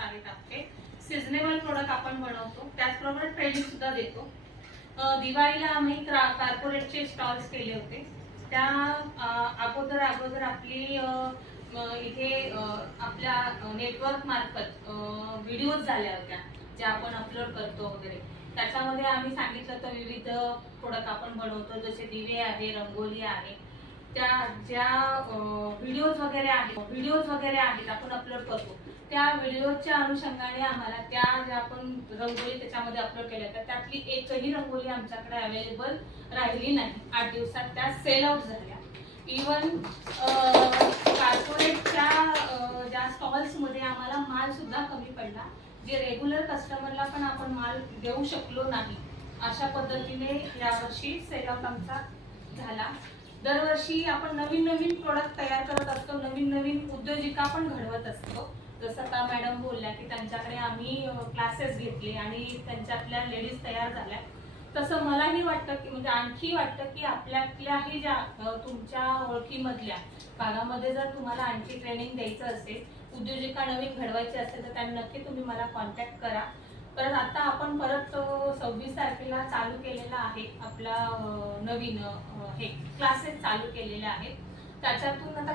आहेत आपले seasonable product आपण बनवतो, त्याचबरोबर ट्रेनिंग सुद्धा देतो। दिवाळीला आम्ही कॉर्पोरेटचे स्टॉल्स केले होते, त्या अगोदर आपली इथे आपल्या नेटवर्क मार्फत व्हिडिओज झाल्या होत्या ज्या आपण अपलोड करतो वगैरे। त्याच्यामध्ये आम्ही सांगितलं तर विविध प्रोडक्ट आपण बनवतो, जसे दिवे आहे, रंगोली आहे, त्या ज्या व्हिडिओज वगैरे आहेत आपण अपलोड करतो, त्या व्हिडिओच्या अनुषंगाने आम्हाला त्या ज्या आपण रंगोली त्याच्यामध्ये अपलोड केल्या होत्या त्यातली एकही रंगोली आमच्याकडे अवेलेबल राहिली नाही। 8 दिवसात त्या सेल आउट झाल्या। इवन कॉर्पोरेटच्या ज्या स्टॉल्स मध्ये आम्हाला माल सुद्धा कमी पडला, जे रेग्युलर कस्टमरला पण आपण माल देऊ शकलो नाही। अशा पद्धतीने यावर्षी सेल आउट आमचा झाला। दरवर्षी आपण नवीन प्रोडक्ट तयार करत असतो, नवीन उद्योजिका पण घडवत असतो। जसं का मॅडम बोलल्या की त्यांच्याकडे आम्ही क्लासेस घेतले आणि त्यांच्यातल्या लेडीज तयार झाल्या, तसं मलाही वाटतं की म्हणजे आणखी वाटतं की आपल्याही ज्या तुमच्या ओळखीमधल्या भागामध्ये जर तुम्हाला आणखी ट्रेनिंग द्यायचं असेल, उद्योजिका नवीन घडवायची असेल, तर त्यांना नक्की तुम्ही मला कॉन्टॅक्ट करा। परत आता आपण परत 26 तारखेला चालू केलेला आहे आपला नवीन हे क्लासेस चालू केलेले आहेत, त्याच्यातून आता